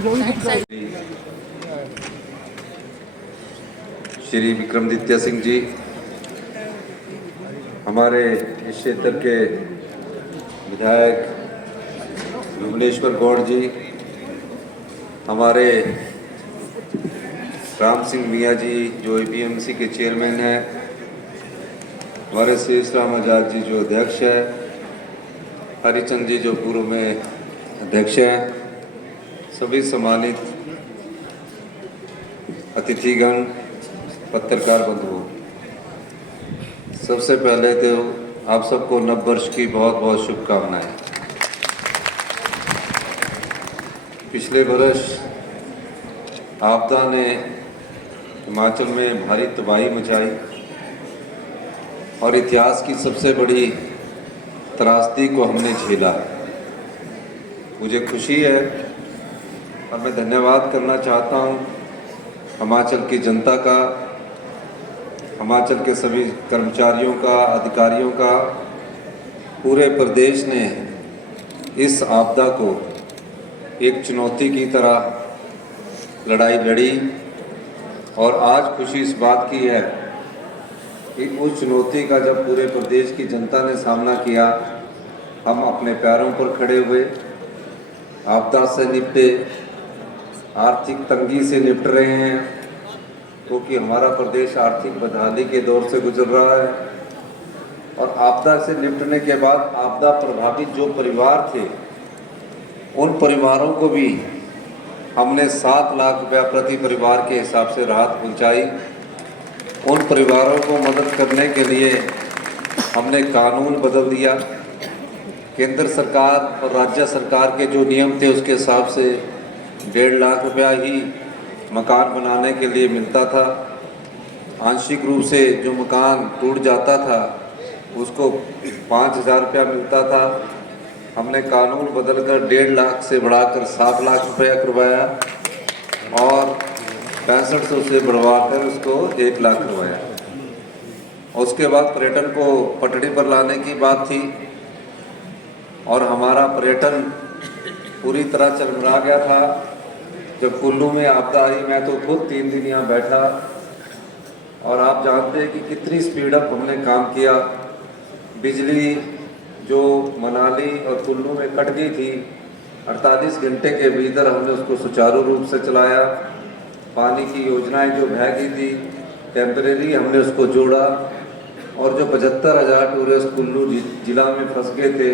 श्री विक्रमादित्य सिंह जी, हमारे इस क्षेत्र के विधायक भुवनेश्वर गौड़ जी, हमारे राम सिंह मियाँ जी जो APMC के चेयरमैन हैं, हमारे शेष राम आजाद जी जो अध्यक्ष है, हरिचंद जी जो पूर्व में अध्यक्ष हैं, सभी सम्मानित अतिथिगण, पत्रकार बंधुओं, सबसे पहले तो आप सबको नव वर्ष की बहुत बहुत शुभकामनाएं। पिछले वर्ष आपदा ने हिमाचल में भारी तबाही मचाई और इतिहास की सबसे बड़ी त्रासदी को हमने झेला। मुझे खुशी है और मैं धन्यवाद करना चाहता हूं हिमाचल की जनता का, हिमाचल के सभी कर्मचारियों का, अधिकारियों का। पूरे प्रदेश ने इस आपदा को एक चुनौती की तरह लड़ाई लड़ी और आज खुशी इस बात की है कि उस चुनौती का जब पूरे प्रदेश की जनता ने सामना किया, हम अपने पैरों पर खड़े हुए, आपदा से निपटे, आर्थिक तंगी से निपट रहे हैं, क्योंकि हमारा प्रदेश आर्थिक बदहाली के दौर से गुजर रहा है। और आपदा से निपटने के बाद आपदा प्रभावित जो परिवार थे, उन परिवारों को भी हमने 7 लाख रुपया प्रति परिवार के हिसाब से राहत पहुंचाई। उन परिवारों को मदद करने के लिए हमने कानून बदल दिया। केंद्र सरकार और राज्य सरकार के जो नियम थे उसके हिसाब से 1.5 लाख रुपया ही मकान बनाने के लिए मिलता था। आंशिक रूप से जो मकान टूट जाता था उसको 5,000 रुपया मिलता था। हमने कानून बदलकर 1.5 लाख से बढ़ाकर 7 लाख रुपया करवाया और 6500 से बढ़वाकर उसको 1 लाख करवाया। उसके बाद पर्यटन को पटड़ी पर लाने की बात थी और हमारा पर्यटन पूरी तरह चरमरा गया था। जब कुल्लू में आपदा आई, मैं तो खुद 3 दिन यहाँ बैठा और आप जानते हैं कि कितनी स्पीड अप हमने काम किया। बिजली जो मनाली और कुल्लू में कट गई थी, 48 घंटे के भीतर हमने उसको सुचारू रूप से चलाया। पानी की योजनाएं जो बह गई थी, टेम्परेरी हमने उसको जोड़ा और जो 75,000 टूरिस्ट कुल्लू जिला में फंस गए थे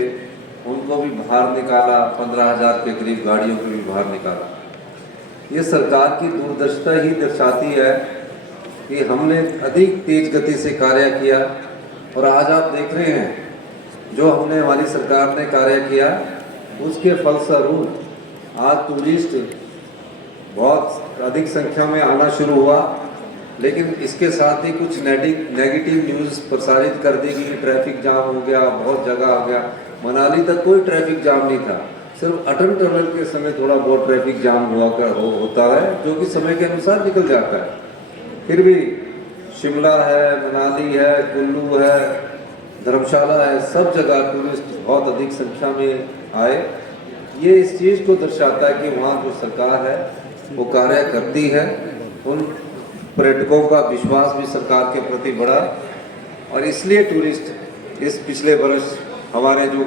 उनको भी बाहर निकाला। 15,000 के करीब गाड़ियों को भी बाहर निकाला। ये सरकार की दूरदर्शिता ही दर्शाती है कि हमने अधिक तेज गति से कार्य किया और आज आप देख रहे हैं जो हमने हमारी सरकार ने कार्य किया उसके फलस्वरूप आज टूरिस्ट बहुत अधिक संख्या में आना शुरू हुआ। लेकिन इसके साथ ही कुछ नेगेटिव न्यूज़ प्रसारित कर दी कि ट्रैफिक जाम हो गया, बहुत जगह हो गया। मनाली तक कोई ट्रैफिक जाम नहीं था, सिर्फ अटल टनल के समय थोड़ा बहुत ट्रैफिक जाम होता है जो कि समय के अनुसार निकल जाता है। फिर भी शिमला है, मनाली है, कुल्लू है, धर्मशाला है, सब जगह टूरिस्ट बहुत अधिक संख्या में आए। ये इस चीज़ को दर्शाता है कि वहाँ जो सरकार है वो कार्य करती है। उन पर्यटकों का विश्वास भी सरकार के प्रति बढ़ा और इसलिए टूरिस्ट इस पिछले वर्ष हमारे जो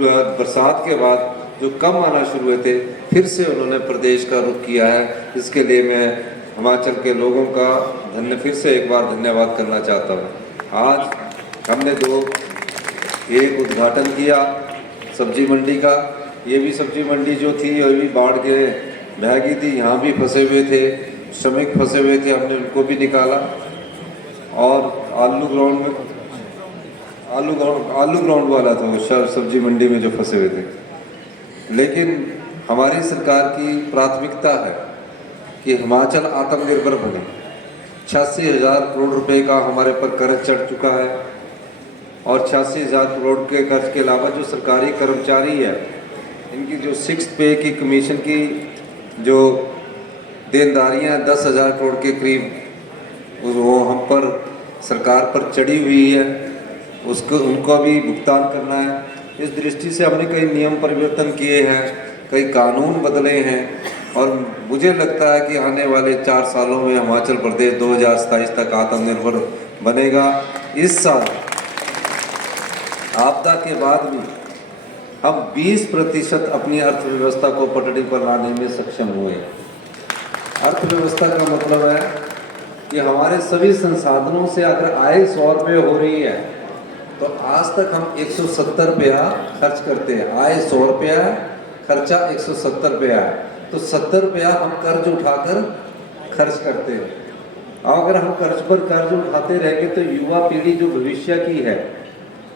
बरसात के बाद जो कम आना शुरू हुए थे, फिर से उन्होंने प्रदेश का रुख किया है। इसके लिए मैं हिमाचल के लोगों का फिर से एक बार धन्यवाद करना चाहता हूँ। आज हमने एक उद्घाटन किया सब्जी मंडी का। ये भी सब्जी मंडी जो थी ये भी बाढ़ के बह गई थी, यहाँ भी फंसे हुए थे, श्रमिक फंसे हुए थे, हमने उनको भी निकाला। और आलू ग्राउंड वाला था वो सब्जी मंडी में जो फंसे हुए थे। लेकिन हमारी सरकार की प्राथमिकता है कि हिमाचल आत्मनिर्भर बने। 86,000 करोड़ रुपए का हमारे पर कर्ज चढ़ चुका है और 86,000 करोड़ के कर्ज के अलावा जो सरकारी कर्मचारी है इनकी जो 6th पे की कमीशन की जो देनदारियां 10,000 करोड़ के करीब वो हम पर सरकार पर चढ़ी हुई है, उसको उनको भी भुगतान करना है। इस दृष्टि से हमने कई नियम परिवर्तन किए हैं, कई कानून बदले हैं और मुझे लगता है कि आने वाले 4 सालों में हिमाचल प्रदेश 2027 तक आत्मनिर्भर बनेगा। इस साल आपदा के बाद भी हम 20% अपनी अर्थव्यवस्था को पटरी पर लाने में सक्षम हुए। अर्थव्यवस्था का मतलब है कि हमारे सभी संसाधनों से अगर आय 100 रुपये हो रही है तो आज तक हम 170 रुपया खर्च करते हैं। आय 100 रुपया है, खर्चा 170 रुपया है, तो 70 रुपया हम कर्ज उठाकर खर्च करते हैं। और अगर हम कर्ज पर कर्ज उठाते रहेंगे तो युवा पीढ़ी जो भविष्य की है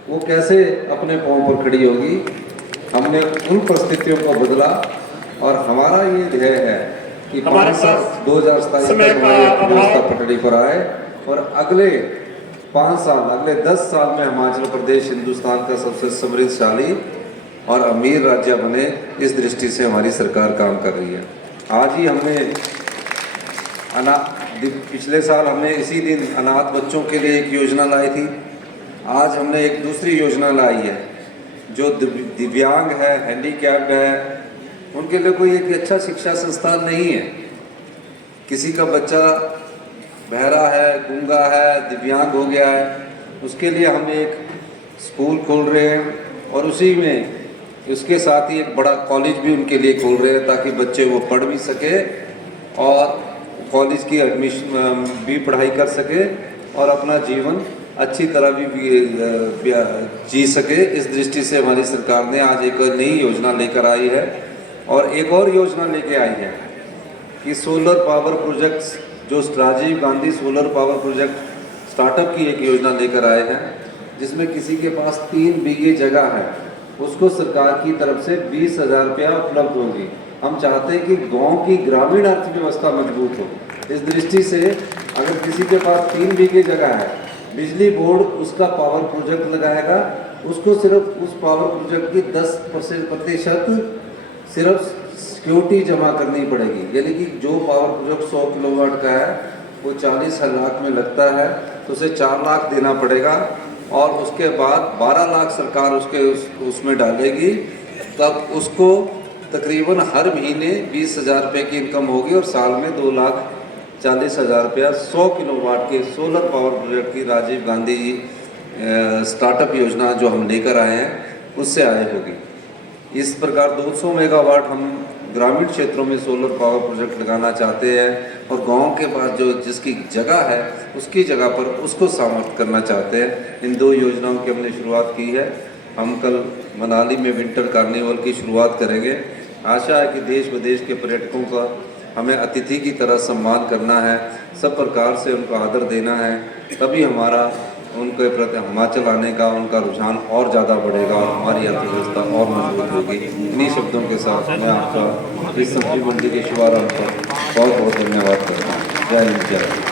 वो कैसे अपने पाँव पर खड़ी होगी। हमने उन परिस्थितियों को बदला और हमारा ये ध्येय है कि 2027 तक व्यवस्था पटरी पर आए और अगले 5 साल, अगले 10 साल में हिमाचल प्रदेश हिंदुस्तान का सबसे समृद्धशाली और अमीर राज्य बने। इस दृष्टि से हमारी सरकार काम कर रही है। आज ही हमने पिछले साल हमने इसी दिन अनाथ बच्चों के लिए एक योजना लाई थी। आज हमने एक दूसरी योजना लाई है। जो दिव्यांग है, हैंडीकैप्ड है, उनके लिए कोई एक अच्छा शिक्षा संस्थान नहीं है। किसी का बच्चा बहरा है, गूंगा है, दिव्यांग हो गया है, उसके लिए हम एक स्कूल खोल रहे हैं और उसी में उसके साथ ही एक बड़ा कॉलेज भी उनके लिए खोल रहे हैं ताकि बच्चे वो पढ़ भी सके और कॉलेज की एडमिशन भी पढ़ाई कर सके और अपना जीवन अच्छी तरह भी जी सके। इस दृष्टि से हमारी सरकार ने आज एक नई योजना लेकर आई है और एक और योजना लेके आई है कि सोलर पावर प्रोजेक्ट्स, जो Rajiv Gandhi solar power project startup की एक योजना लेकर आए हैं, जिसमें किसी के पास 3 बीघे जगह है उसको सरकार की तरफ से 20,000 रुपया उपलब्ध होगी। हम चाहते हैं कि गांव की ग्रामीण अर्थव्यवस्था मजबूत हो। इस दृष्टि से अगर किसी के पास 3 बीघे जगह है, बिजली बोर्ड उसका पावर प्रोजेक्ट लगाएगा, उसको सिर्फ उस पावर प्रोजेक्ट की 10% सिर्फ सिक्योरिटी जमा करनी पड़ेगी। यानी कि जो पावर प्रोजेक्ट 100 किलोवाट का है वो 40 लाख में लगता है तो उसे 4 लाख देना पड़ेगा और उसके बाद 12 लाख सरकार उसमें डालेगी। तब उसको तकरीबन हर महीने 20,000 रुपये की इनकम होगी और साल में 2,40,000 रुपया 100 किलोवाट के सोलर पावर प्रोजेक्ट की राजीव गांधी स्टार्टअप योजना जो हम लेकर आए हैं उससे आय होगी। इस प्रकार 200 मेगावाट हम ग्रामीण क्षेत्रों में सोलर पावर प्रोजेक्ट लगाना चाहते हैं और गांव के पास जो जिसकी जगह है उसकी जगह पर उसको सामर्थ्य करना चाहते हैं। इन 2 योजनाओं की हमने शुरुआत की है। हम कल मनाली में विंटर कार्निवल की शुरुआत करेंगे। आशा है कि देश विदेश के पर्यटकों का हमें अतिथि की तरह सम्मान करना है, सब प्रकार से उनको आदर देना है, तभी हमारा उनके प्रति हिमाचल आने का उनका रुझान और ज़्यादा बढ़ेगा और हमारी अर्थव्यवस्था और मजबूत होगी। इन्हीं शब्दों के साथ मैं आपका इस सब्जी मंडी के शुभारंभ पर बहुत बहुत धन्यवाद करता हूँ। जय हिंद, जय भारत।